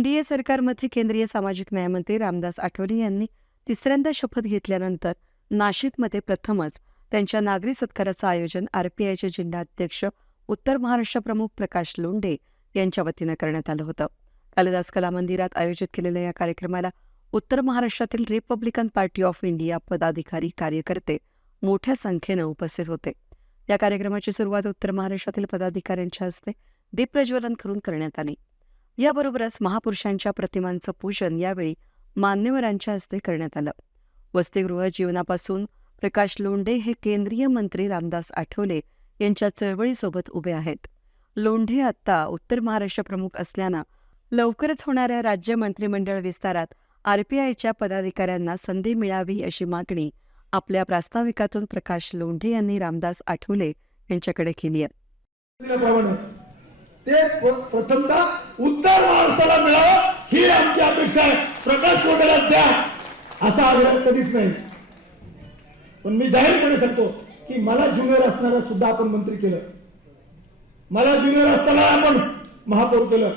NDA सरकारमध्ये केंद्रीय सामाजिक न्यायमंत्री रामदास आठवले यांनी तिसऱ्यांदा शपथ घेतल्यानंतर नाशिकमध्ये प्रथमच त्यांच्या नागरी सत्काराचं आयोजन आरपीआयचे जिल्हाध्यक्ष उत्तर महाराष्ट्र प्रमुख प्रकाश लोंढे यांच्या वतीनं करण्यात आलं होतं. कालिदास कला मंदिरात आयोजित केलेल्या या कार्यक्रमाला उत्तर महाराष्ट्रातील रिपब्लिकन पार्टी ऑफ इंडिया पदाधिकारी कार्यकर्ते मोठ्या संख्येनं उपस्थित होते. या कार्यक्रमाची सुरुवात उत्तर महाराष्ट्रातील पदाधिकाऱ्यांच्या हस्ते दीपप्रज्वलन करून करण्यात आली. याबरोबरच महापुरुषांच्या प्रतिमांचं पूजन यावेळी मान्यवरांच्या हस्ते करण्यात आलं. वसतिगृह जीवनापासून प्रकाश लोंढे हे केंद्रीय मंत्री रामदास आठवले यांच्या चळवळीसोबत उभे आहेत. लोंढे आत्ता उत्तर महाराष्ट्र प्रमुख असल्यानं लवकरच होणाऱ्या राज्य मंत्रिमंडळ विस्तारात आरपीआयच्या पदाधिकाऱ्यांना संधी मिळावी अशी मागणी आपल्या प्रास्ताविकातून प्रकाश लोंढे यांनी रामदास आठवले यांच्याकडे केली आहे. ते प्र- उत्तर महाराष्ट्राला मिळावं ही आमची अपेक्षा आहे. प्रकाश कोटेला द्या असा आग्रह कधीच नाही. पण मी जाहीरपणे सांगतो की मला ज्युनियर असणारा सुद्धा आपण मंत्री केलं. मला ज्युनियर असताना आपण महापौर केलं.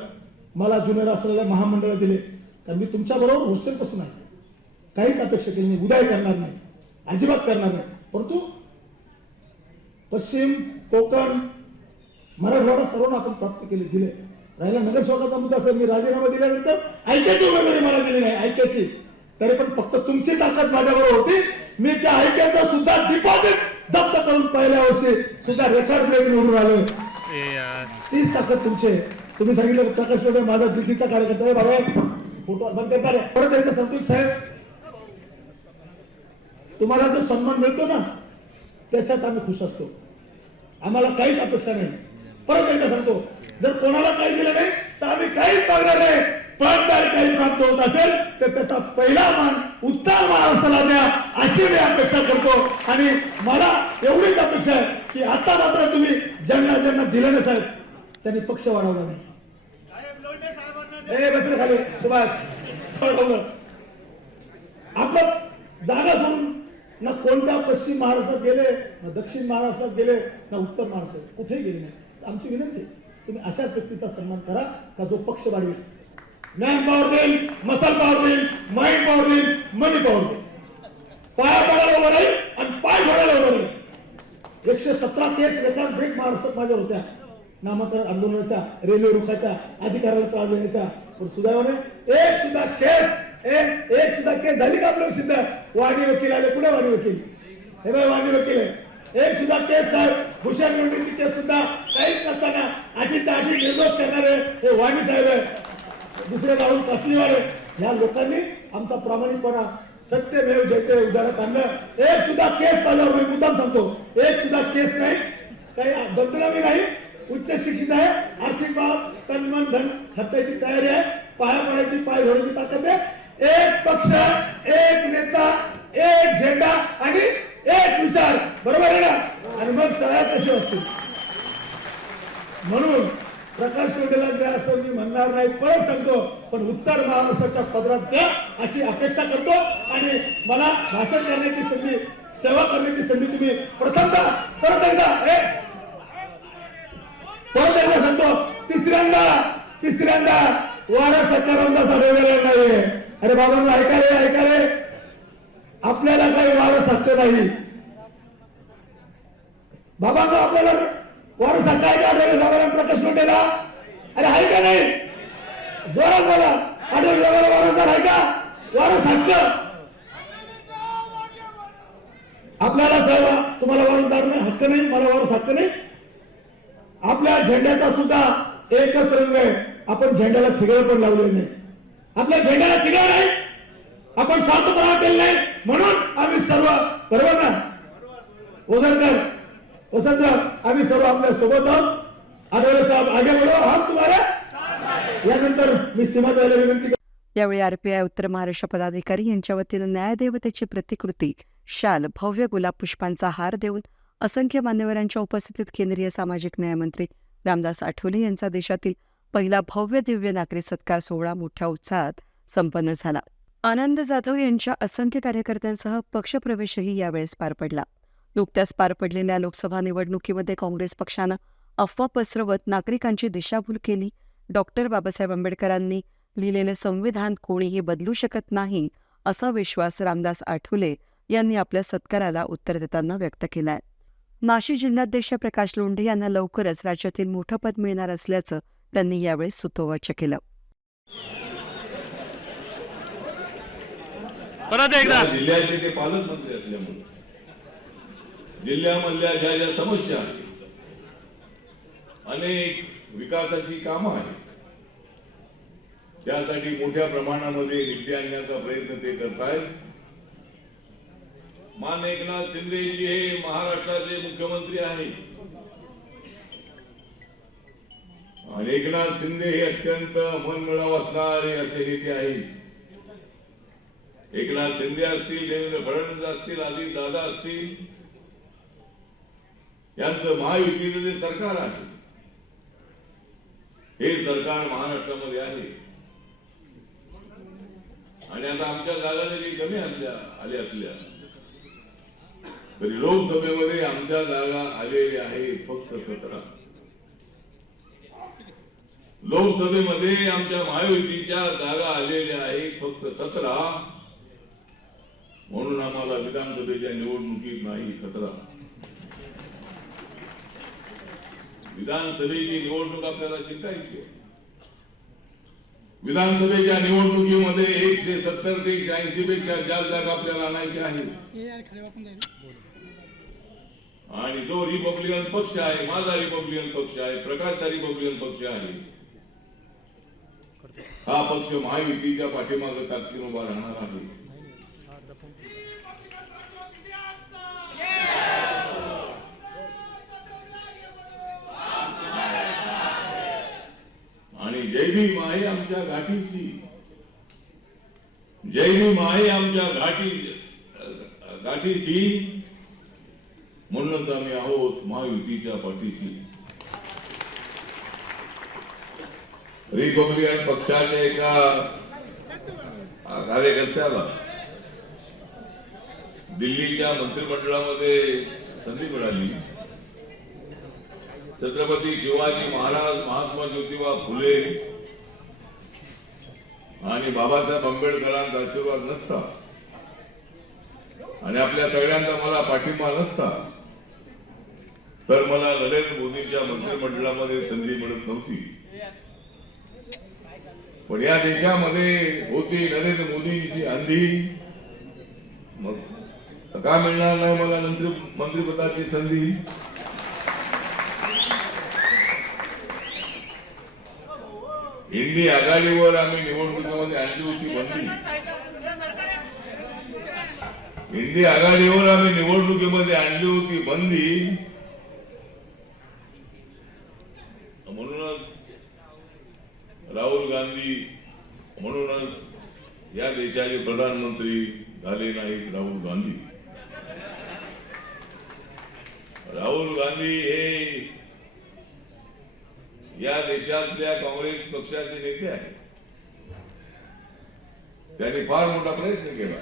मला ज्युनियर असलेल्या महामंडळ दिले. कारण मी तुमच्या बरोबर हॉस्टेलपासून आहे. काहीच अपेक्षा केली नाही. उदाय करणार नाही. अजिबात करणार नाही. परंतु पश्चिम कोकण मराठवाडा सर्वांना आपण प्राप्त केले दिले. राहिला नगरसेवकाचा मुद्दा सर मी राजीनामा दिल्यानंतर ऐक्याची उमेदवारी मला दिली नाही ऐक्याची. तरी पण फक्त तुमची ताकद माझ्याबरोबर होती. मी त्या ऐक्याचं सुद्धा डिपॉझिट जप्त करून पहिल्या वर्षी सुद्धा रेकॉर्ड ब्रेक निवडून आलो तीच ताकद तुमची. तुम्ही सांगितलं प्रकाश जोडे माझा जिद्दीचा कार्यकर्ता आहे बाबा. फोटो बंद करणार परत एकदा संतोष साहेब तुम्हाला जो सन्मान मिळतो ना त्याच्यात आम्ही खुश असतो. आम्हाला काहीच अपेक्षा नाही. परत एकदा सांगतो जर कोणाला काही दिलं नाही तर आम्ही काहीच मागणार नाही. पण जर काही प्राप्त होत असेल तर त्याचा पहिला मान उत्तर महाराष्ट्राला द्या अशी मी अपेक्षा करतो. आणि मला एवढीच अपेक्षा आहे की आता मात्र तुम्ही ज्यांना ज्यांना दिलं नाही साहेब त्यांनी पक्ष वाढवला नाही. खाली सुभाष. आपलं जागा सोडून ना कोणत्या पश्चिम महाराष्ट्रात गेले ना दक्षिण महाराष्ट्रात गेले ना उत्तर महाराष्ट्रात. कुठेही गेले नाही. आमची विनंती तुम्ही अशाच व्यक्तीचा सन्मान करा का जो पक्ष वाढवेल? मॅन पॉवर देईल मसल पॉवर देईल माइंड पॉवर देईल मनी पॉवर देईल. पाया पडायला उभं राहील आणि पाय सोडायला उभं राहील. एकशे सतरा केस रेकॉर्ड ब्रेक महाराष्ट्रात माझ्या होत्या. नामांतर आंदोलनाच्या रेल्वे रुखाच्या अधिकाराला त्रास देण्याच्या. पण सुदैवाने एक सुद्धा केस एक एक सुद्धा केस झाली का आपल्या सिद्ध? वाणी वकील आले. कुठे वाणी वकील? हे बाय वाणी वकील आहे. एक सुद्धा केस साहेब भूषण मंडळीची केस सुद्धा काहीच नसताना आठीच्या आठी निर्दोष करणारे हे वाणी साहेब आहे दुसरे राहुल कसलीवार ह्या लोकांनी आमचा प्रामाणिकपणा सत्यमेव जयते उजाडत आणलं एक सुद्धा केस चालवणार मी मुद्दाम सांगतो. एक सुद्धा केस नाही. काही बदनामी नाही. उच्च शिक्षित आहे. आर्थिक बाब तन्मन धन हत्याची तयारी आहे. पाया पडायची पाय धोडायची ताकद आहे. एक पक्ष एक नेता एक झेंडा आणि एक विचार. बरोबर आहे ना? आणि मग तयार कशी असतील म्हणून प्रकाश कोंडेला द्या असं मी म्हणणार नाही परत सांगतो. पण उत्तर महाराष्ट्राच्या पदरात द्या अशी अपेक्षा करतो. आणि मला भाषण करण्याची संधी सेवा करण्याची संधी तुम्ही प्रथमदा परत एकदा ए, परत एकदा सांगतो. तिसऱ्यांदा तिसऱ्यांदा वारा सकारांदा साठवलेला नाही अरे बाबांना ऐका रे ऐका रे. आपल्याला काही वारस साधतं नाही. बाबांना आपल्याला वारस हक्क आहे का? आठवले साहेबांना प्रकाश कोंडेला अरे आहे का नाही? जोरात बोला. आठवले साहेबांना वारसदार आहे का? वारस हक्क आपल्याला साहेब तुम्हाला वारसदार नाही हक्क नाही मला वारस हक्क नाही. आपल्या झेंड्याचा सुद्धा एकच रंग आहे. आपण झेंड्याला थिगळ पण लावले नाही. आपल्या झेंड्याला थिगळ नाही. आपण स्वार्थपणा केलं नाही म्हणून आम्ही सर्व बरोबर ना? ओझरकर वसंतराव आम्ही सर्व आपल्यासोबत आहोत. आठवले साहेब आगे बढो हम तुम्हाला. यानंतर मी सीमा द्यायला विनंती यावेळी आरपीआय उत्तर महाराष्ट्र पदाधिकारी यांच्या वतीनं न्यायदेवतेची प्रतिकृती शाल भव्य गुलाब पुष्पांचा हार देऊन असंख्य मान्यवरांच्या उपस्थितीत केंद्रीय सामाजिक न्यायमंत्री रामदास आठवले यांचा देशातील पहिला भव्य दिव्य नागरी सत्कार सोहळा मोठ्या उत्साहात संपन्न झाला. आनंद जाधव यांच्या असंख्य कार्यकर्त्यांसह पक्षप्रवेशही यावेळेस पार पडला. नुकत्याच पार पडलेल्या लोकसभा निवडणुकीमध्ये काँग्रेस पक्षानं अफवा पसरवत नागरिकांची दिशाभूल केली. डॉक्टर बाबासाहेब आंबेडकरांनी लिहिलेलं संविधान कोणीही बदलू शकत नाही असा विश्वास रामदास आठवले यांनी आपल्या सत्काराला उत्तर देताना व्यक्त केलाय. नाशिक जिल्हाध्यक्ष प्रकाश लोंढे यांना लवकरच राज्यातील मोठं पद मिळणार असल्याचं त्यांनी यावेळी सुतोवाच केलं. परत एकदा. जिल्ह्याचे ते पालकमंत्री असल्यामुळे. जिल्ह्यामधल्या ज्या ज्या समस्या आहेत अनेक विकासाची कामं आहेत त्यासाठी मोठ्या प्रमाणामध्ये निधी आणण्याचा प्रयत्न ते करतायत. मान एकनाथ शिंदेजी हे महाराष्ट्राचे मुख्यमंत्री आहेत. एकनाथ शिंदे हे अत्यंत मनमिळाव असणारे असे नेते आहेत. एकनाथ शिंदे असतील देवेंद्र फडणवीस असतील आदित दादा असतील. यांचं महायुतीचं जे सरकार आहे हे सरकार महाराष्ट्रामध्ये आहे. आणि आता आमच्या जागा जरी कमी असल्या आल्या असल्या तरी लोकसभेमध्ये आमच्या जागा आलेल्या आहेत फक्त सतरा. लोकसभेमध्ये आमच्या महायुतीच्या जागा आलेल्या आहेत फक्त सतरा. म्हणून आम्हाला विधानसभेच्या निवडणुकीत नाही खतरा. विधानसभेची निवडणूक आपल्याला जिंकायची आहे. विधानसभेच्या निवडणुकीमध्ये एक ते सत्तर ते शहाऐंशी पेक्षा जास्त जागा आपल्याला आणायच्या आहेत आणि जो रिपब्लिकन पक्ष आहे माझा रिपब्लिकन पक्ष आहे प्रकाशचा रिपब्लिकन पक्ष आहे. हा पक्ष महायुतीच्या पाठीमागे ताकदीने उभा राहणार आहे. जैवी जय आमच्या गाठीशी जैवी भीम आमच्या गाठी गाठीशी म्हणूनच आम्ही आहोत महायुतीच्या पाठीशी. रिपब्लिकन पक्षाच्या एका कार्यकर्त्याला दिल्लीच्या मंत्रिमंडळामध्ये संधी मिळाली. छत्रपती शिवाजी महाराज महात्मा ज्योतिबा फुले आणि बाबासाहेब आंबेडकरांचा आशीर्वाद नसता. आणि आपल्या सगळ्यांचा मला पाठिंबा नसता. तर मला नरेंद्र मोदींच्या मंत्रिमंडळामध्ये संधी मिळत नव्हती. पण या देशामध्ये होती नरेंद्र मोदींची आंधी. मग का मिळणार नाही मला मंत्री मंत्रिपदाची संधी? इंडी आघाडीवर आम्ही निवडणुकीमध्ये आणली होती बंदी इंडी आघाडीवर आम्ही निवडणुकीमध्ये आणली होती बंदी म्हणूनच राहुल गांधी म्हणूनच या देशाचे प्रधानमंत्री झाले नाहीत राहुल गांधी राहुल गांधी हे या देशातल्या काँग्रेस पक्षाचे नेते आहेत. त्यांनी फार मोठा प्रयत्न केला.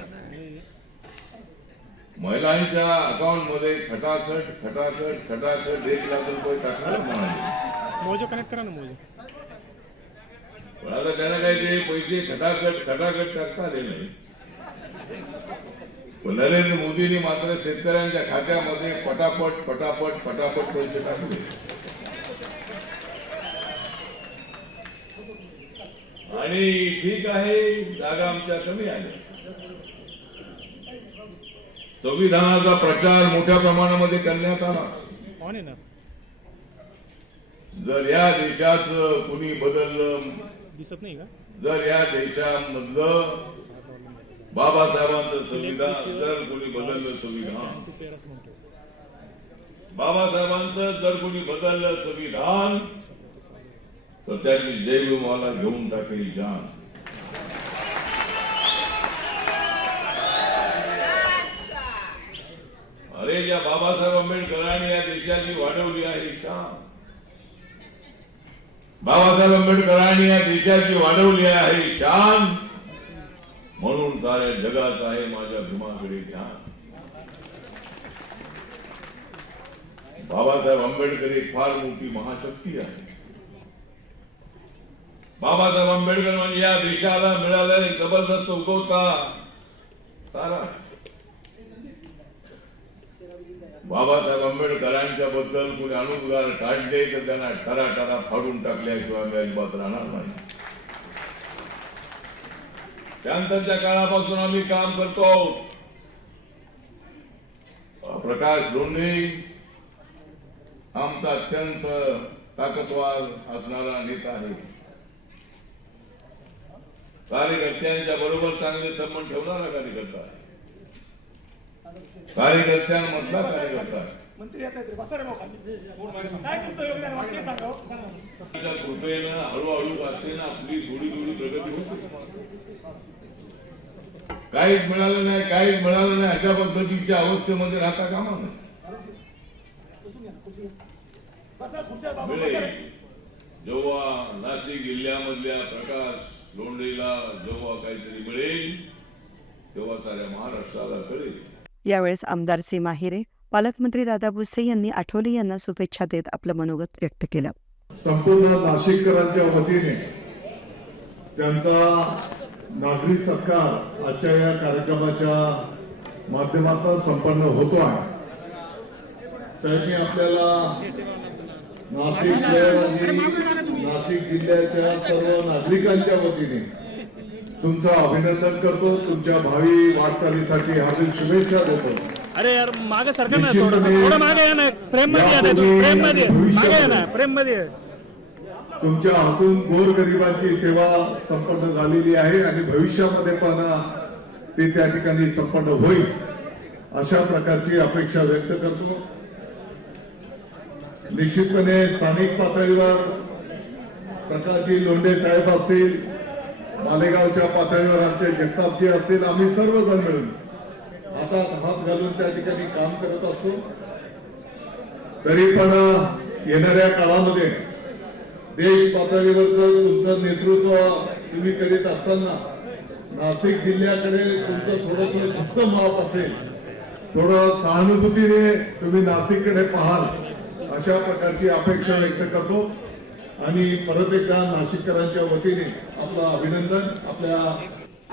महिलांच्या अकाउंटमध्ये खटाखट खटाखट खटाखट एक लाख रुपये टाकणार म्हणाले. मोजो कनेक्ट करा ना मोजो. पण आता त्यांना काय ते पैसे खटाखट खटाखट टाकता आले नाही. पण नरेंद्र मोदींनी मात्र शेतकऱ्यांच्या खात्यामध्ये पटापट पटापट पटापट पैसे टाकले. आणि ठीक आहे जागा आमच्या कमी आल्या संविधानाचा प्रचार मोठ्या प्रमाणामध्ये करण्यात आला. आहे जर या देशात कुणी बदललं दिसत नाही का? जर या देशामधलं बाबासाहेबांचं संविधान जर कोणी बदललं संविधान बाबासाहेबांचं जर कोणी बदललं संविधान तर त्याची जयभीमाला घेऊन टाकली जान अरे ज्या बाबासाहेब आंबेडकरांनी या देशाची वाढवली आहे शान. बाबासाहेब आंबेडकरांनी या देशाची वाढवली आहे शान. म्हणून साऱ्या जगात आहे माझ्या भीमाकडे ध्यान. बाबासाहेब आंबेडकर एक फार मोठी महाशक्ती आहे. बाबासाहेब आंबेडकर म्हणजे या देशाला मिळालेले जबरदस्त उगवता. सारा. बाबासाहेब आंबेडकरांच्या बद्दल कोणी अनुद्गार काढले तर त्यांना ठरा ठरा फाडून टाकल्याशिवाय मी अजिबात राहणार नाही. त्यानंतरच्या काळापासून आम्ही काम करतो. प्रकाश धोंडे आमचा अत्यंत ताकदवार असणारा नेता आहे. कार्यकर्त्यांच्या बरोबर चांगले संबंध ठेवणारा कार्यकर्ता? कार्यकर्त्यांमधला कार्यकर्ता. हो. कृपेनं हळूहळू वाचते ना आपली थोडी थोडी प्रगती होते. काहीच मिळालं नाही काहीच मिळालं नाही अशा पद्धतीच्या अवस्थेमध्ये राहता कामा नाही जेव्हा नाशिक जिल्ह्यामधल्या प्रकाश लोंढेला जेव्हा काहीतरी मिळेल तेव्हा साऱ्या महाराष्ट्राला कळेल. यावेळेस आमदार सीमा हिरे पालकमंत्री दादा भुसे यांनी आठवले यांना शुभेच्छा देत आपलं मनोगत व्यक्त केलं. संपूर्ण नाशिककरांच्या वतीने त्यांचा नागरी सत्कार आजच्या या कार्यक्रमाच्या माध्यमातून संपन्न होतो आहे. साहेब मी आपल्याला नाशिक शहर आणि नाशिक जिल्ह्याच्या सर्व नागरिकांच्या वतीने तुमचं अभिनंदन करतो. तुमच्या भावी वाटचालीसाठी हार्दिक शुभेच्छा देतो. अरे यार मागे सरका ना थोडं थोडं मागे या ना. प्रेममध्ये या ना तू. प्रेममध्ये. मागे या ना. प्रेममध्ये. तुमच्या हातून गोरगरिबांची सेवा संपन्न झालेली आहे आणि भविष्यामध्ये पण ते त्या ठिकाणी संपन्न होईल अशा प्रकारची अपेक्षा व्यक्त करतो. निश्चितपणे स्थानिक पातळीवर प्रकाशजी लोंढे साहेब असतील मालेगावच्या पातळीवर आमचे जगतापजी असतील आम्ही सर्वजण मिळून हातात हात घालून त्या ठिकाणी काम करत असतो. तरी पण येणाऱ्या काळामध्ये देश पातळीवरचं तुमचं नेतृत्व तुम्ही करीत असताना नाशिक जिल्ह्याकडे तुमचं थोडस झुकत माप असेल थोडं सहानुभूतीने तुम्ही नाशिककडे पाहाल. अशा प्रकारची अपेक्षा व्यक्त करतो. आणि परत एकदा नाशिककरांच्या वतीने आपलं अभिनंदन आपल्या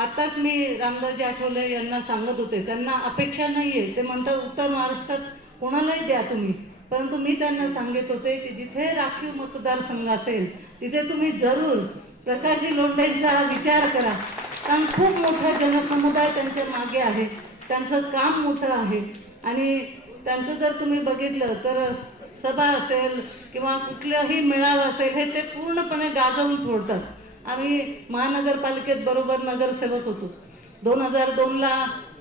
आताच मी रामदासजी आठवले यांना सांगत होते. त्यांना अपेक्षा नाहीये. ते म्हणतात उत्तर महाराष्ट्रात कोणालाही द्या तुम्ही. परंतु मी त्यांना सांगित होते की जिथे राखीव मतदारसंघ असेल तिथे तुम्ही जरूर प्रकाशजी लोंढेंचा विचार करा. कारण खूप मोठा जनसमुदाय त्यांच्या मागे आहे. त्यांचं काम मोठं आहे. आणि त्यांचं जर तुम्ही बघितलं तर सभा असेल किंवा कुठलंही मेळावा असेल हे ते पूर्णपणे गाजवून सोडतात. आम्ही महानगरपालिकेत बरोबर नगरसेवक होतो. दोन हजार दोनला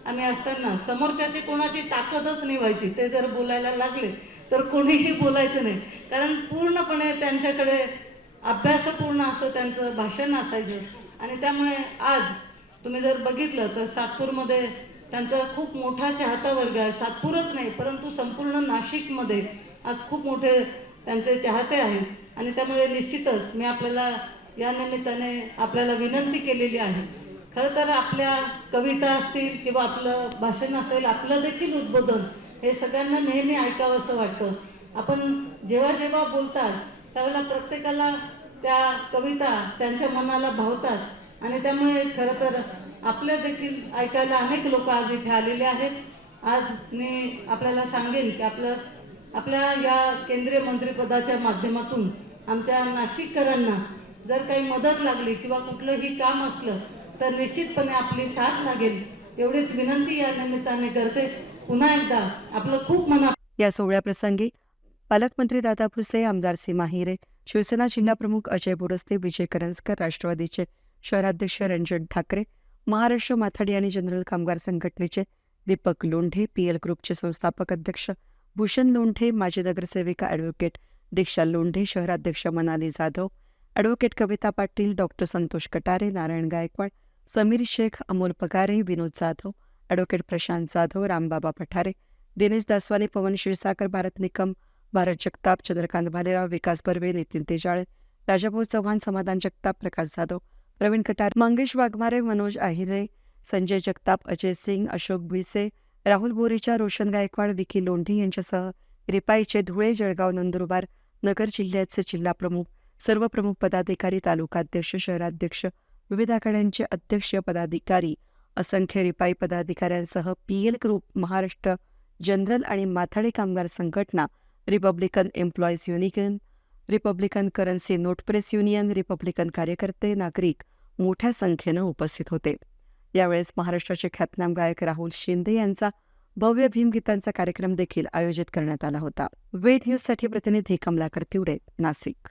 आम्ही असताना समोरच्याची कोणाची ताकदच नाही व्हायची. ते जर बोलायला लागले तर कोणीही बोलायचं नाही. कारण पूर्णपणे त्यांच्याकडे अभ्यासपूर्ण असं त्यांचं भाषण असायचं. आणि त्यामुळे आज तुम्ही जर बघितलं तर सातपूरमध्ये त्यांचा खूप मोठा चाहता वर्ग आहे. सातपूरच नाही परंतु संपूर्ण नाशिकमध्ये आज खूप मोठे त्यांचे चाहते आहेत. आणि त्यामुळे निश्चितच मी आपल्याला या निमित्ताने आपल्याला विनंती केलेली आहे. खरं तर आपल्या कविता असतील किंवा आपलं भाषण असेल आपलं देखील उद्बोधन हे सगळ्यांना नेहमी ऐकावं असं वाटतं. आपण जेव्हा जेव्हा बोलतात त्यावेळेला प्रत्येकाला त्या कविता त्यांच्या मनाला भावतात. आणि त्यामुळे खरं तर आपल्या देखील ऐकायला अनेक लोक आज इथे आलेले आहेत. आज मी आपल्याला सांगेन की आपलं आपल्या या केंद्रीय मंत्रिपदाच्या माध्यमातून आमच्या नाशिककरांना जर काही मदत लागली किंवा कुठलंही काम असलं तर निश्चितपणे आपली साथ लागेल. एवढीच विनंती या निमित्ताने करते. पुन्हा एकदा आपलं खूप मना या सोहळ्याप्रसंगी पालकमंत्री दादा भुसे आमदार सीमा हिरे शिवसेना जिल्हाप्रमुख अजय बोरस्ते विजय करंजकर राष्ट्रवादीचे शहराध्यक्ष रंजन ठाकरे महाराष्ट्र माथाडी आणि जनरल कामगार संघटनेचे दीपक लोंढे पीएल ग्रुपचे संस्थापक अध्यक्ष भूषण लोंढे माजी नगरसेविका ॲडव्होकेट दीक्षा लोंढे शहराध्यक्ष Manali Jadhav advocate Kavita Patil doctor Santosh Katare Narayan Gaikwad Sameer Shaikh Amol Pagare Vinod Jadhav advocate Prashant Jadhav Rambaba Pathare Dinesh Daswane Pawan Kshirsagar Bharat Nikam Bharat Jagtap Chandrakant Bhalerao Vikas Barve Nitin Tejale Rajabhau Chavan Samadhan Jagtap Prakash Jadhav Pravin कटार मंगेश वाघमारे मनोज आहिरे संजय जगताप अजय सिंग अशोक भुईसे राहुल बोरीच्या रोशन गायकवाड विकी लोंढे यांच्यासह रिपाईचे धुळे जळगाव नंदुरबार नगर जिल्ह्याचे जिल्हाप्रमुख सर्व प्रमुख पदाधिकारी तालुकाध्यक्ष शहराध्यक्ष विविध आघाड्यांचे अध्यक्ष पदाधिकारी असंख्य रिपाई पदाधिकाऱ्यांसह पीएल ग्रुप महाराष्ट्र जनरल आणि माथाडी कामगार संघटना Republican employees union Republican currency note press union Republican कार्यकर्ते नागरिक मोठ्या संख्येनं उपस्थित होते. यावेळेस महाराष्ट्राचे ख्यातनाम गायक राहुल शिंदे यांचा भव्य भीमगीतांचा कार्यक्रम देखील आयोजित करण्यात आला होता. वेद न्यूजसाठी प्रतिनिधी कमलाकर तिवडे नाशिक.